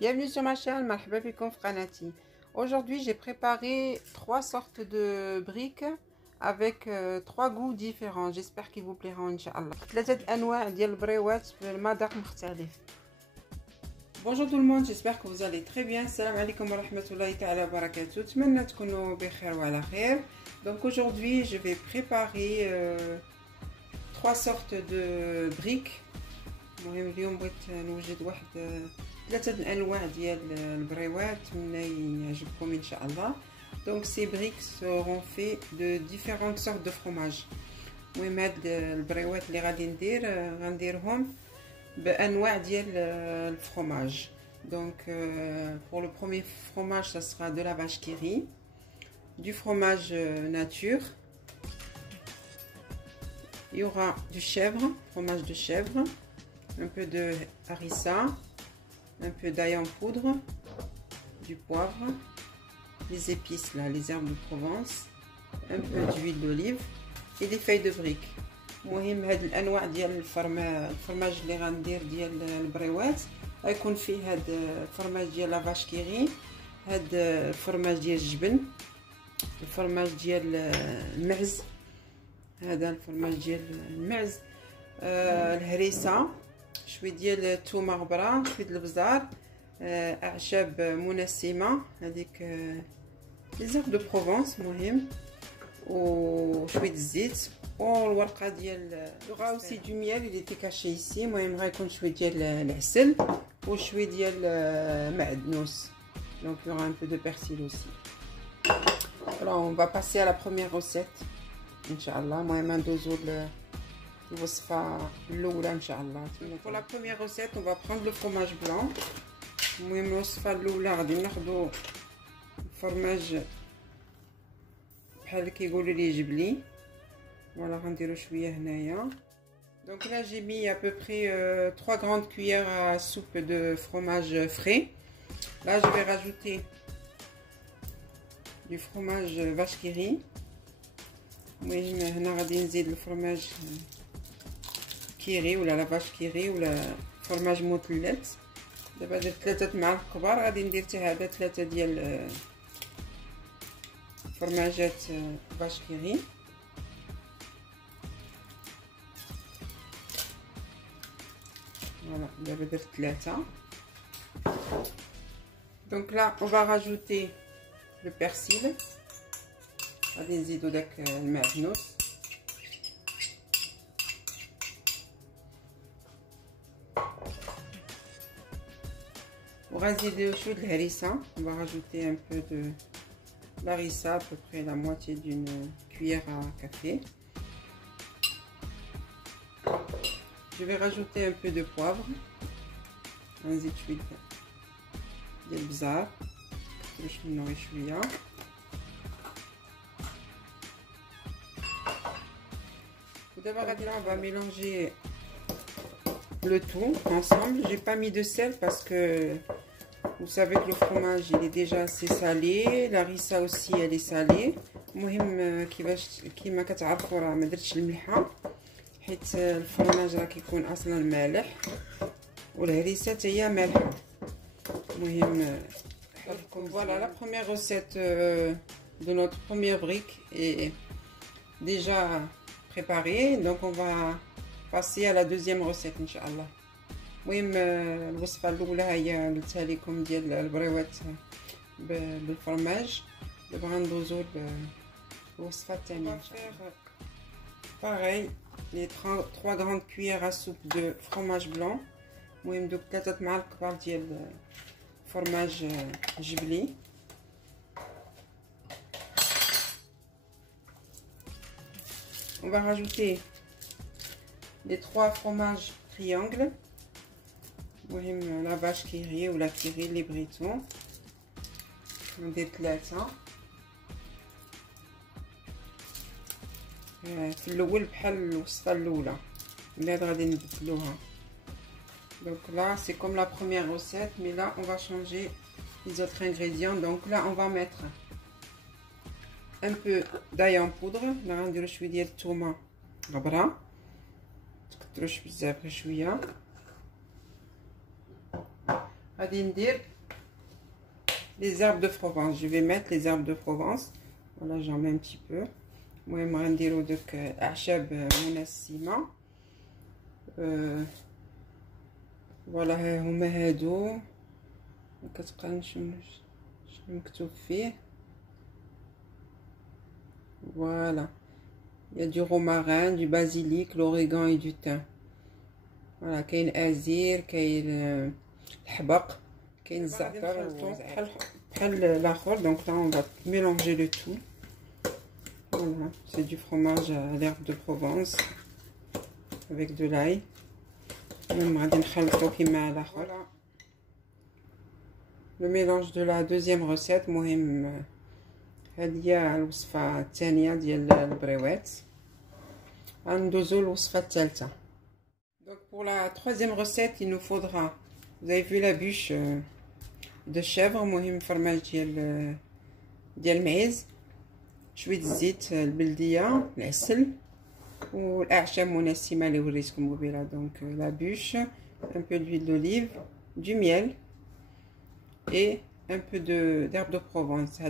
Bienvenue sur ma chaîne, marhaba bikoum fi qanati. Aujourd'hui, j'ai préparé 3 sortes de briques avec 3 goûts différents. J'espère qu'ils vous plairont, Inch'Allah. 3 أنواع ديال البريوات بالمذاق مختلف. Bonjour tout le monde, j'espère que vous allez très bien. Salam alaikum wa rahmatullahi ta'ala wa barakatuh. Tmanna تكونوا بخير وعلى خير. Donc aujourd'hui, je vais préparer 3 sortes de briques. المهم اليوم بغيت نوجد واحد 3 الانواع ديال البريوات من يعجبكم ان شاء الله. Donc ces briques seront faits de différentes sortes de fromage. المهم هاد البريوات اللي غنديرهم بانواع ديال الفرomage. Donc pour le premier fromage, ça sera de la vache qui rit, du fromage nature. Il y aura du chèvre, fromage de chèvre, un peu de harissa, un peu d'ail en poudre, du poivre, les épices là, les herbes de Provence, un peu d'huile d'olive et des feuilles de briques. المهم هاد الانواع ديال الفرماج اللي غندير ديال البريوات غيكون فيه هاد الفرماج ديال لافاش كيغي، هاد الفرماج ديال الجبن، الفرماج ديال المعز، هذا الفرماج ديال المعز، الهريسه، شويه ديال الثومه غبره، شويه ديال البزار، اعشاب منسمه هذيك لي زيرب دو بروفونس مهم، وشويه الزيت والورقه ديال لوغا اوسي دو ميل اللي تي كاشي ايسي. المهم غيكون شويه ديال العسل وشويه ديال معدنوس. Donc il y aura un peu de persil aussi. Alors on va passer à la première recette Inch'Allah. المهم ندوزو الوصفه الاولى ان شاء الله. Pour la première recette, on va prendre le fromage blanc. المهم الوصفه الاولى غادي ناخذوا فرماج بحال كيقولوا لي جبلي. Voilà, غنديرو شويه هنايا. Donc là j'ai mis à peu près 3 grandes cuillères à soupe de fromage frais. Là je vais rajouter du fromage vache qui rit. المهم هنا غادي نزيد الفرماج كيري ولا لا vache qui rit ولا فرماج مثلث. دابا درت 3 معالق كبار، غادي ندير حتى هذا 3 ديال فرماجات vache qui rit. Voilà, d'abord 3. Donc là, on va rajouter le persil. غادي نزيدو داك المعدنوس، وغنزيدو شويه د الهريسه. On va rajouter un peu de l'harissa, à peu près la moitié d'une cuillère à café. Je vais rajouter un peu de poivre, غنزيد شويه ديال البزار باش نوي شويه. D'abord, on va mélanger le tout ensemble. J'ai pas mis de sel parce que vous savez que le fromage il est déjà assez salé, la harissa aussi elle est salée. المهم كيما كتعرفوا راه ما درتش الملحه حيت الفرماج راه كيكون اصلا مالح والهريسه حتى هي مالحه. المهم حطكم. Voilà, la première recette de notre première brique est déjà préparée. Donc on va passer à la deuxième recette Inch'Allah. المهم الوصفه الاولى هي قلتها لكم ديال البريوات بالفرماج. دابا غندوزو للوصفه الثانيه. pareil, les 3 grandes cuillères à soupe de fromage blanc. المهم دوك 3 معالق كبار ديال فرماج جبلي. On va rajouter les 3 fromages triangles. المهم la vache qui rit ou la qui rit, les bretons. ندير 3 في الاول بحال الوصفه الاولى اللي غادي نبدلوها. Donc là c'est comme la première recette, mais là on va changer les autres ingrédients. Donc là on va mettre un peu d'ail en poudre. là غنديرو شويه ديال الثومه غبره، متكثروش بزاف غير شويه. غادي ندير les herbes de Provence. Je vais mettre les herbes de Provence. Voilà, j'en mets un petit peu. المهم غنديرو دوك اعشاب منسمه. فوالا ها هما هادو كتبقى شنو مكتوب فيه. Voilà, il y a du romarin, du basilic, l'origan et du thym. Voilà, كاين ازير، كاين الحبق، كاين الزعتر بحال الاخر. Donc là on va mélanger le tout. Voilà, c'est du fromage à l'herbe de Provence avec de l'ail. غادي نخلطو كيما الاخر. Le mélange de la deuxième recette. مهم هذه هي الوصفه الثانيه ديال البريوات. غندوزو للوصفه الثالثه. Donc pour la troisième recette, il nous faudra, vous avez vu la bûche de chèvre. مهم فرماج ديال المعيز، شويه الزيت البلديه، العسل والاعشاب المنسمه اللي وريتكم قبيله. Donc la bûche, un peu d'huile d'olive, du miel et un peu d'herbe de Provence.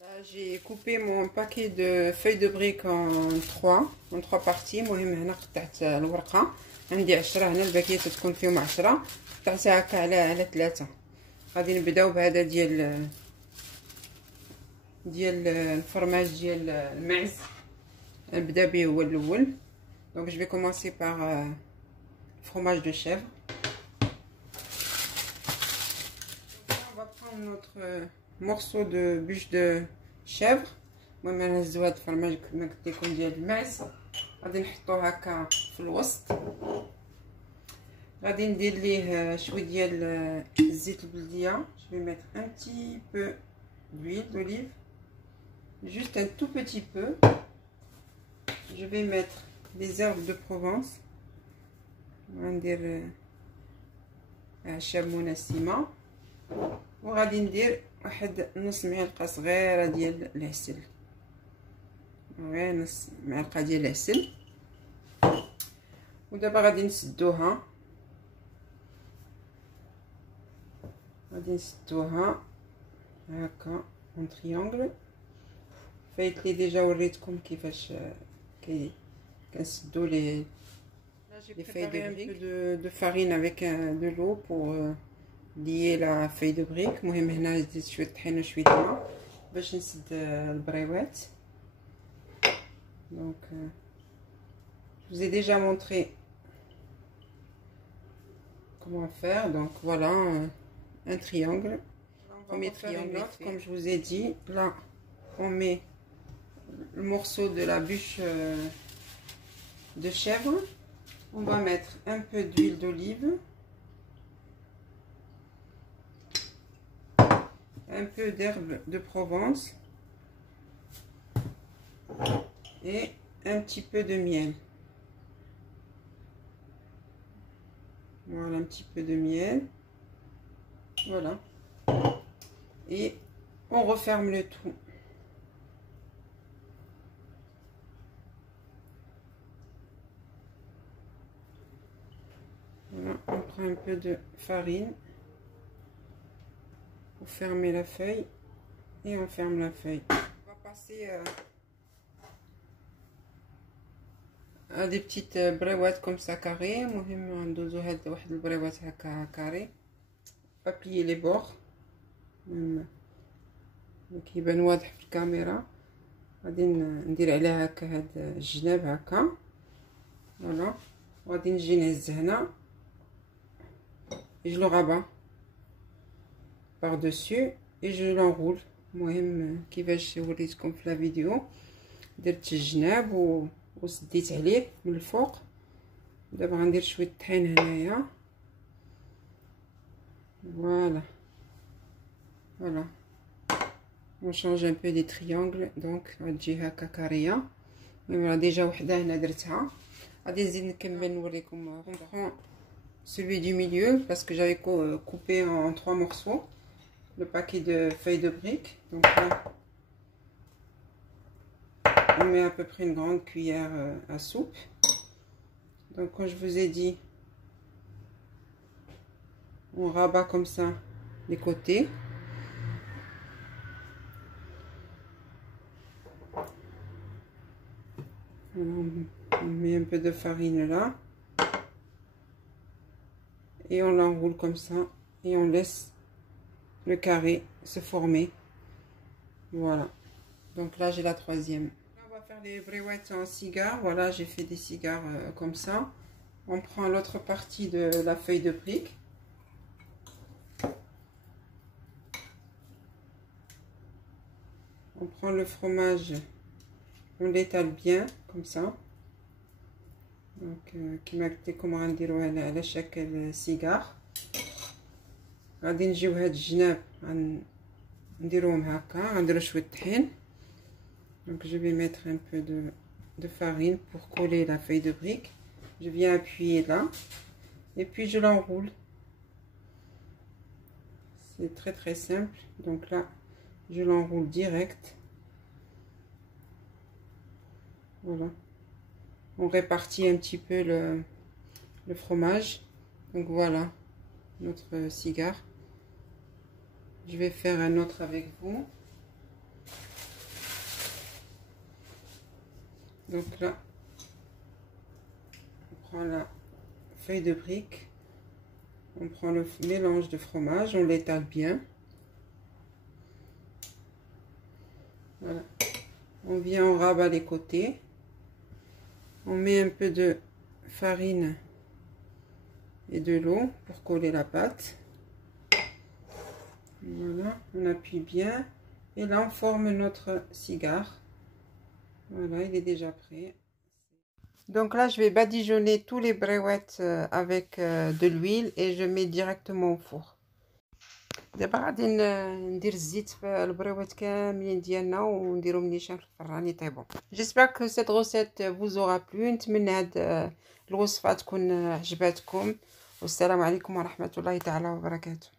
Là, j'ai coupé mon paquet de feuilles de briques en trois parties. المهم هنا قطعت الورقه عندي 10 هنا، الباقيه تكون فيهم 10. قطعتها هكا على 3. غادي نبداو بهذا ديال الفرماج ديال المعز. نبدا به هو الاول. Donc je vais commencer par fromage de chèvre. On va prendre notre morceau de bûche de chèvre. المهم نهزو هاد الفرماج كما قلت لكم ديال المعز، غادي نحطوه هكا في الوسط. غادي ندير ليه شويه ديال الزيت البلديه. Je vais mettre un petit peu d'huile d'olive, juste un tout petit peu. Je vais mettre les herbes de Provence. غندير اعشاب منسمه، وغادي ندير واحد نص معلقه صغيره ديال العسل، غير نص معلقه ديال العسل. ودابا غادي نسدوها، هكا اون تريانغل. فايت لي ديجا وريتكم كيفاش كنسدو لي feuilles de farine avec de l'eau pour lier la feuille de brique. المهم هنا زدت شويه طحينه وشويه ماء باش نسد البريوات. Donc je vous ai déjà montré comment faire. Donc voilà un triangle, premier triangle. Comme je vous ai dit, là on met le morceau de la bûche de chèvre. On va mettre un peu d'huile d'olive, un peu d'herbe de Provence et un petit peu de miel. Voilà, un petit peu de miel. Voilà. Et on referme le tout. Voilà, on prend un peu de farine pour fermer la feuille et on ferme la feuille. On va passer à des petites bréouettes comme ça carrées. مهم ندوزو هاد واحد البريوات هكا كاري. pas plier les bords كيبان واضح في الكاميرا. غادي ندير عليها هكا هاد الجناب هكا. فوالا، وغادي نجي نهز هنا et je le rabats par dessus et je l'enroule. المهم كيفاش وريتكم في لا فيديو، درت الجناب وسديت عليه من الفوق. دابا غندير شويه طحين هنايا. voilà on change un peu des triangles. donc غتجي هكا كاريه. المهم ديجا وحده هنا درتها، غادي نزيد نكمل نوريكم. on prend celui du milieu parce que j'avais coupé en 3 morceaux le paquet de feuilles de briques. Donc là, on met à peu près une grande cuillère à soupe. Donc comme je vous ai dit, on rabat comme ça les côtés. On met un peu de farine là. Et on l'enroule comme ça. Et on laisse le carré se former. Voilà. Donc là, j'ai la troisième. On va faire les brouettes en cigare. Voilà, j'ai fait des cigares comme ça. On prend l'autre partie de la feuille de brique. On prend le fromage, on l'étale bien comme ça. Donc كما قلت لكم غنديروها على شكل سيجار. غادي نجيو هاد الجناب نديروهم هكا. غنديرو شويه طحين. Donc je vais mettre un peu de farine pour coller la feuille de brique. Je viens appuyer là et puis je l'enroule. C'est très très simple. Donc là, je l'enroule direct. Voilà. On répartit un petit peu le fromage. Donc voilà notre cigare. Je vais faire un autre avec vous. Donc là, on prend la feuille de brique. On prend le mélange de fromage, on l'étale bien. Voilà. On vient, on rabat les côtés. On met un peu de farine et de l'eau pour coller la pâte. Voilà, on appuie bien. Et là, on forme notre cigare. Voilà, il est déjà prêt. Donc là, je vais badigeonner tous les brouettes avec de l'huile et je mets directement au four. دابا غادي ندير الزيت في البروات كاملين ديالنا ونديرهم نيشان في الفران يطيبوا. جيسبر كو سيت غوسيت vous aura plu. نتمنى هاد الوصفه تكون عجباتكم والسلام عليكم ورحمه الله تعالى وبركاته.